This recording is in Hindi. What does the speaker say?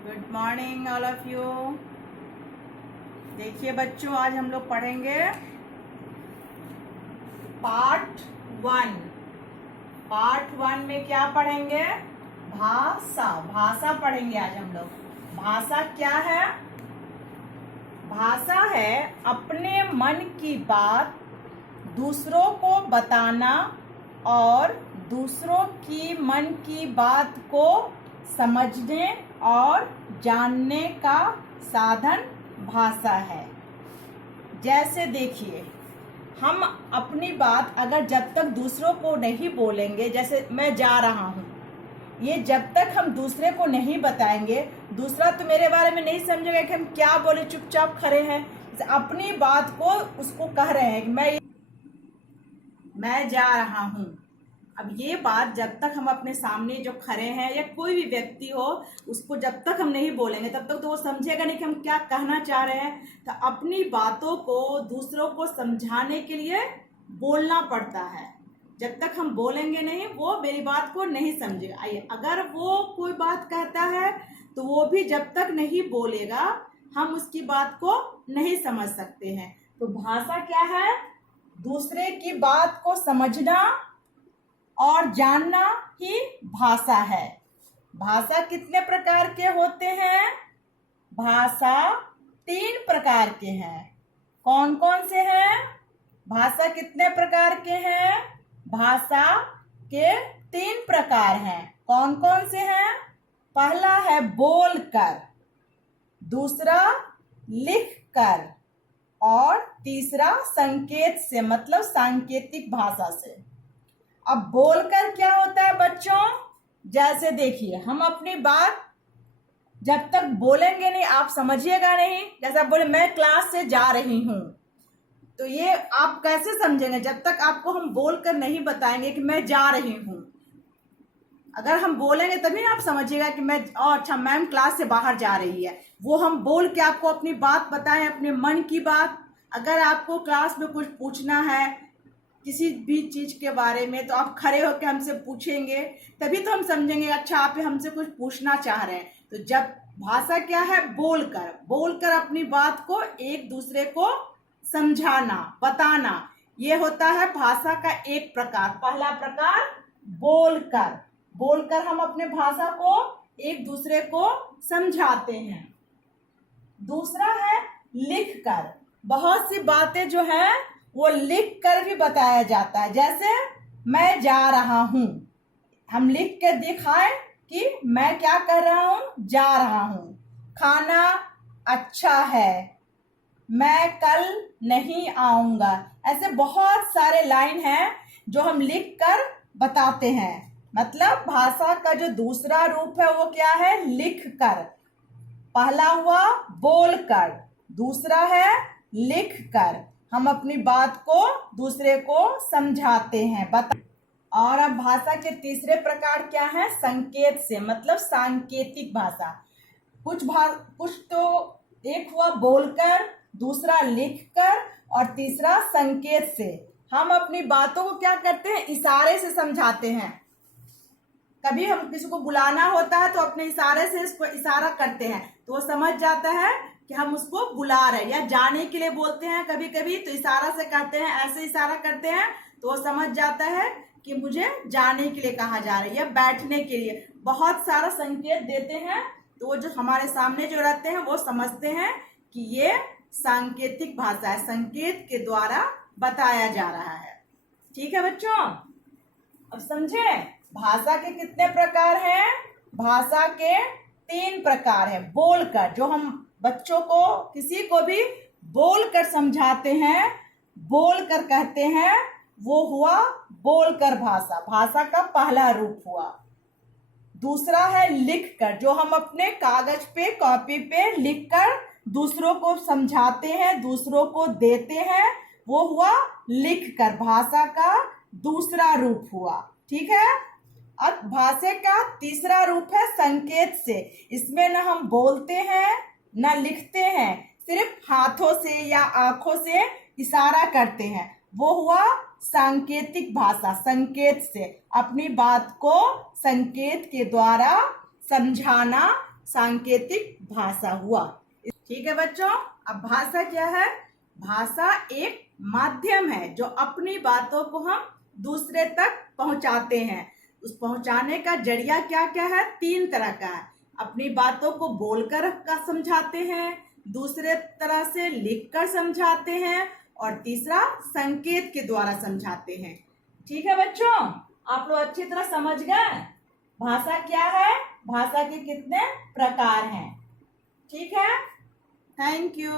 Good morning all of you. देखिए बच्चों, आज हम लोग पढ़ेंगे पार्ट वन। पार्ट वन में क्या पढ़ेंगे? भाषा। भाषा पढ़ेंगे आज हम लोग। भाषा क्या है? भाषा है अपने मन की बात दूसरों को बताना और दूसरों की मन की बात को समझने और जानने का साधन भाषा है। जैसे देखिए, हम अपनी बात अगर जब तक दूसरों को नहीं बोलेंगे, जैसे मैं जा रहा हूँ, ये जब तक हम दूसरे को नहीं बताएंगे, दूसरा तो मेरे बारे में नहीं समझेगा कि हम क्या बोले, चुपचाप खड़े हैं। अपनी बात को उसको कह रहे हैं कि मैं जा रहा हूँ। अब ये बात जब तक हम अपने सामने जो खड़े हैं या कोई भी व्यक्ति हो, उसको जब तक हम नहीं बोलेंगे तब तक तो वो समझेगा नहीं कि हम क्या कहना चाह रहे हैं। तो अपनी बातों को दूसरों को समझाने के लिए बोलना पड़ता है। जब तक हम बोलेंगे नहीं, वो मेरी बात को नहीं समझेगा। आइए, अगर वो कोई बात कहता है तो वो भी जब तक नहीं बोलेगा, हम उसकी बात को नहीं समझ सकते हैं। तो भाषा क्या है? दूसरे की बात को समझना और जानना ही भाषा है। भाषा कितने प्रकार के होते हैं? भाषा 3 प्रकार के हैं। कौन कौन से हैं? भाषा कितने प्रकार के हैं? भाषा के 3 प्रकार हैं। कौन कौन से हैं? पहला है बोलकर, दूसरा लिखकर और तीसरा संकेत से, मतलब सांकेतिक भाषा से। अब बोलकर क्या होता है बच्चों? जैसे देखिए, हम अपनी बात जब तक बोलेंगे नहीं, आप समझिएगा नहीं। जैसे आप बोले मैं क्लास से जा रही हूँ, तो ये आप कैसे समझेंगे जब तक आपको हम बोलकर नहीं बताएंगे कि मैं जा रही हूँ। अगर हम बोलेंगे तभी आप समझिएगा कि मैं, अच्छा मैम क्लास से बाहर जा रही है। वो हम बोल के आपको अपनी बात बताएं, अपने मन की बात। अगर आपको क्लास में कुछ पूछना है किसी भी चीज के बारे में, तो आप खड़े होकर हमसे पूछेंगे, तभी तो हम समझेंगे अच्छा आप हमसे कुछ पूछना चाह रहे हैं। तो जब भाषा क्या है? बोलकर। बोलकर अपनी बात को एक दूसरे को समझाना, बताना, ये होता है भाषा का एक प्रकार। पहला प्रकार बोलकर। बोलकर हम अपने भाषा को एक दूसरे को समझाते हैं। दूसरा है लिखकर। बहुत सी बातें जो है वो लिख कर भी बताया जाता है। जैसे मैं जा रहा हूं, हम लिख के दिखाएं कि मैं क्या कर रहा हूं, जा रहा हूं। खाना अच्छा है, मैं कल नहीं आऊंगा। ऐसे बहुत सारे लाइन हैं जो हम लिख कर बताते हैं। मतलब भाषा का जो दूसरा रूप है वो क्या है? लिख कर। पहला हुआ बोलकर, दूसरा है लिख कर। हम अपनी बात को दूसरे को समझाते हैं, और अब भाषा के तीसरे प्रकार क्या है? संकेत से, मतलब सांकेतिक भाषा। कुछ तो एक हुआ बोलकर, दूसरा लिखकर और तीसरा संकेत से। हम अपनी बातों को क्या करते हैं? इशारे से समझाते हैं। कभी हम किसी को बुलाना होता है तो अपने इशारे से इसको इशारा करते हैं, तो वो समझ जाता है कि हम उसको बुला रहे हैं। या जाने के लिए बोलते हैं कभी कभी, तो इशारा से कहते हैं, ऐसे इशारा करते हैं तो वो समझ जाता है कि मुझे जाने के लिए कहा जा रहा है या बैठने के लिए। बहुत सारा संकेत देते हैं, तो वो जो हमारे सामने जो रहते हैं वो समझते हैं कि ये सांकेतिक भाषा है, संकेत के द्वारा बताया जा रहा है। ठीक है बच्चों, अब समझे भाषा के कितने प्रकार हैं? भाषा के 3 प्रकार हैं। बोलकर, जो हम बच्चों को, किसी को भी बोलकर समझाते हैं, बोलकर कहते हैं, वो हुआ बोलकर भाषा। भाषा का पहला रूप हुआ। दूसरा है लिखकर, जो हम अपने कागज पे, कॉपी पे लिखकर दूसरों को समझाते हैं, दूसरों को देते हैं, वो हुआ लिखकर। भाषा का दूसरा रूप हुआ। ठीक है। अब भाषा का तीसरा रूप है संकेत से। इसमें न हम बोलते हैं न लिखते हैं, सिर्फ हाथों से या आंखों से इशारा करते हैं, वो हुआ सांकेतिक भाषा। संकेत से अपनी बात को संकेत के द्वारा समझाना, सांकेतिक भाषा हुआ। ठीक है बच्चों, अब भाषा क्या है? भाषा एक माध्यम है जो अपनी बातों को हम दूसरे तक पहुंचाते हैं। उस पहुंचाने का जरिया क्या क्या है? 3 तरह का है। अपनी बातों को बोलकर का समझाते हैं, दूसरे तरह से लिखकर समझाते हैं, और तीसरा संकेत के द्वारा समझाते हैं। ठीक है बच्चों, आप लोग अच्छी तरह समझ गए भाषा क्या है, भाषा के कितने प्रकार हैं। ठीक है, थैंक यू।